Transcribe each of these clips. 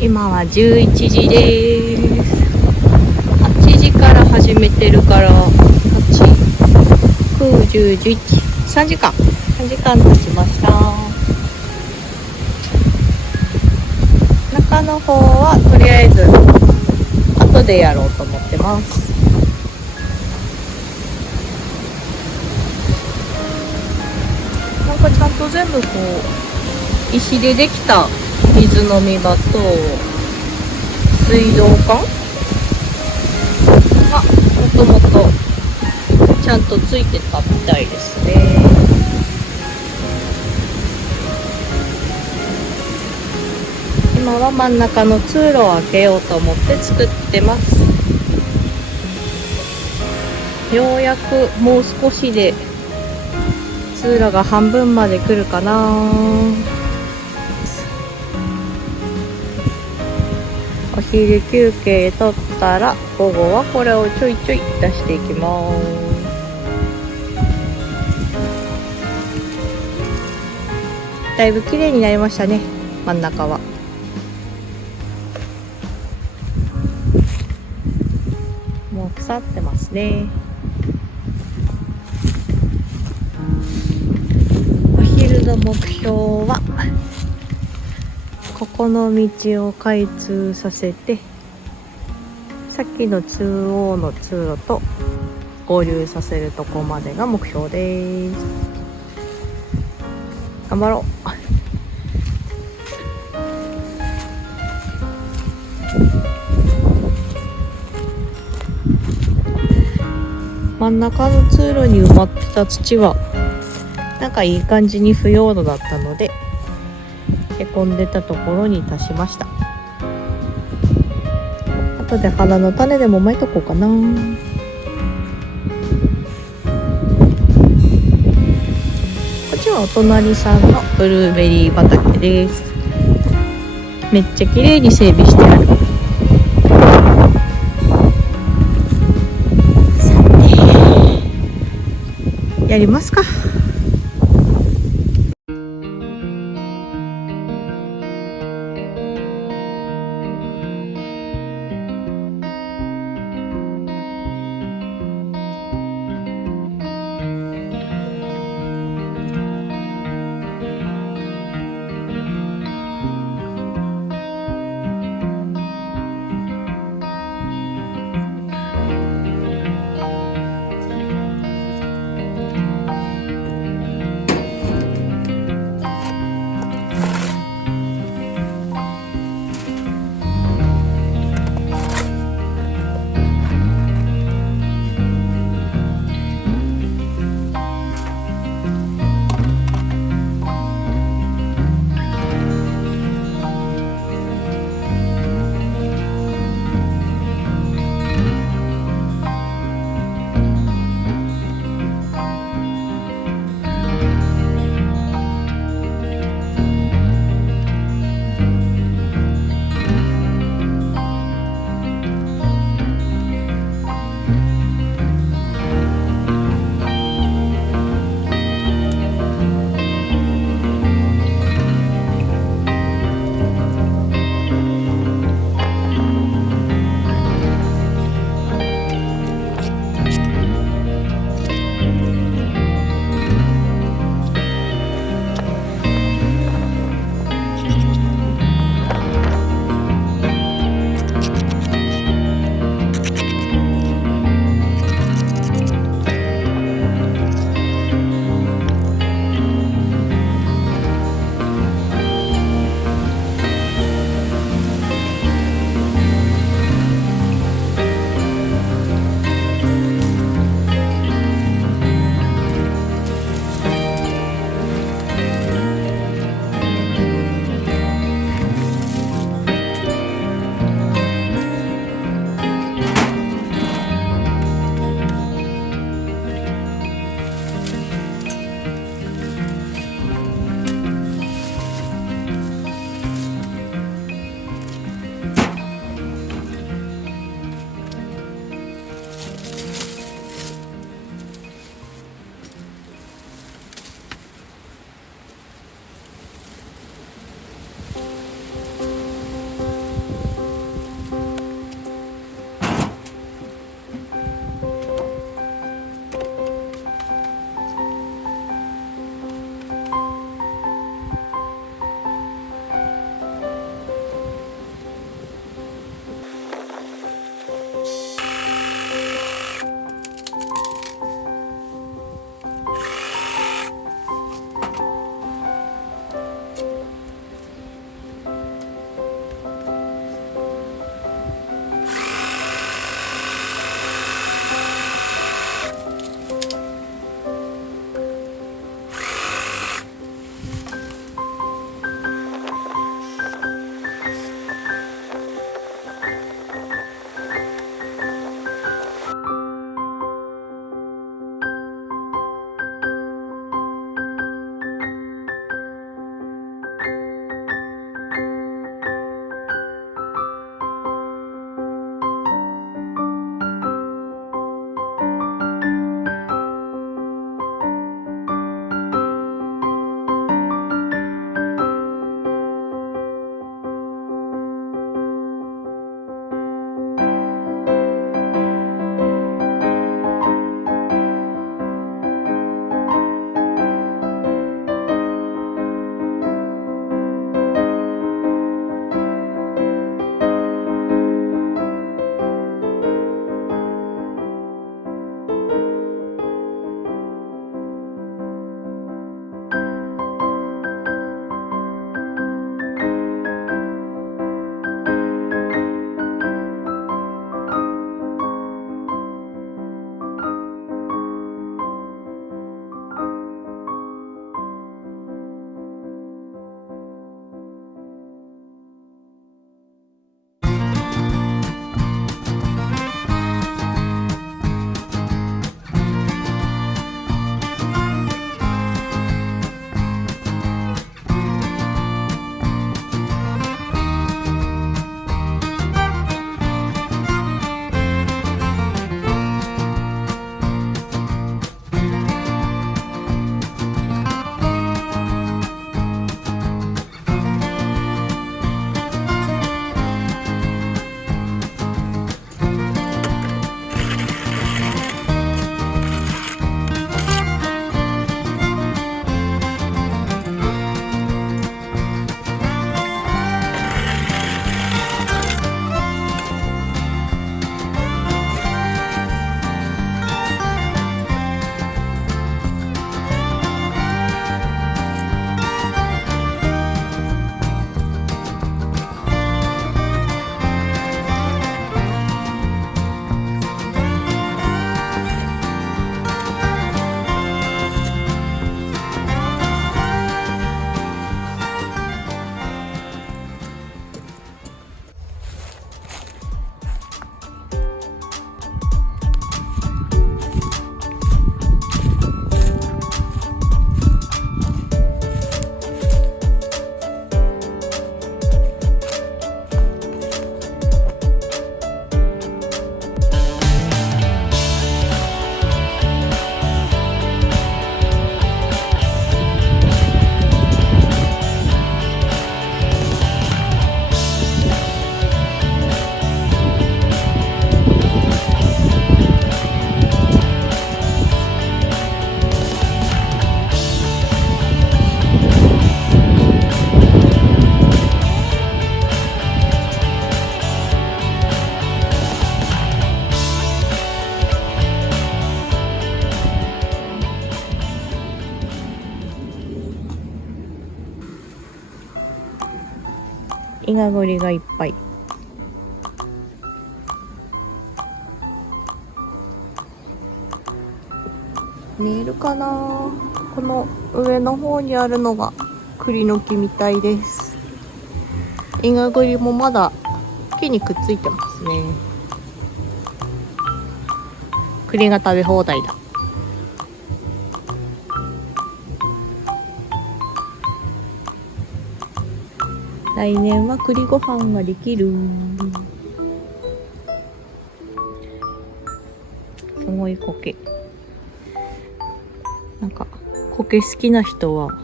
今は11時です。8時から始めてるから8、9、10、11、3時間経ちました。中の方はとりあえず後でやろうと思ってます。なんかちゃんと全部こう石でできた水飲み場と水道管がもともとちゃんとついてたみたいですね。今は真ん中の通路を開けようと思って作ってます。ようやくもう少しで通路が半分まで来るかな。お昼休憩取ったら午後はこれをちょいちょい出していきます。だいぶ綺麗になりましたね。真ん中はもう腐ってますね。お昼の目標はここの道を開通させて、さっきの中央の通路と合流させるとこまでが目標です。頑張ろう。真ん中の通路に埋まってた土はなんかいい感じに腐葉土だったので、へこんでたところに足しました。あとで花の種でもまいとこうかな。こっちはお隣さんのブルーベリー畑です。めっちゃ綺麗に整備してある。さてやりますか。イガグリがいっぱい。見えるかな。この上の方にあるのが栗の木みたいです。イガグリもまだ木にくっついてますね。栗が食べ放題だ。来年は栗ご飯ができる。すごい苔。なんか苔好きな人は好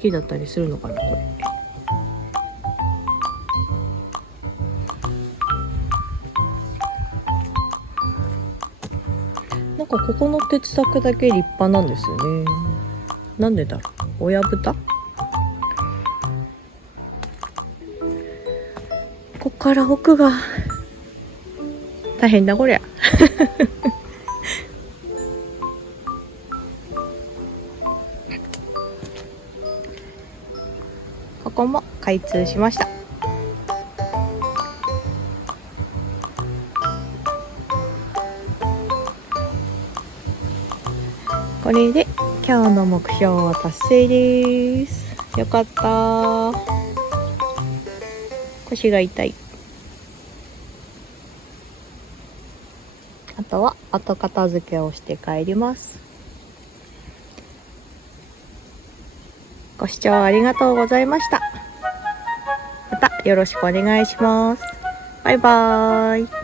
きだったりするのかな、これ。なんかここの鉄柵だけ立派なんですよね。なんでだろう。親豚？こっから奥が大変だこりゃ。ここも開通しました。これで今日の目標は達成です。よかった。腰が痛い。あとは後片付けをして帰ります。ご視聴ありがとうございました。またよろしくお願いします。バイバーイ。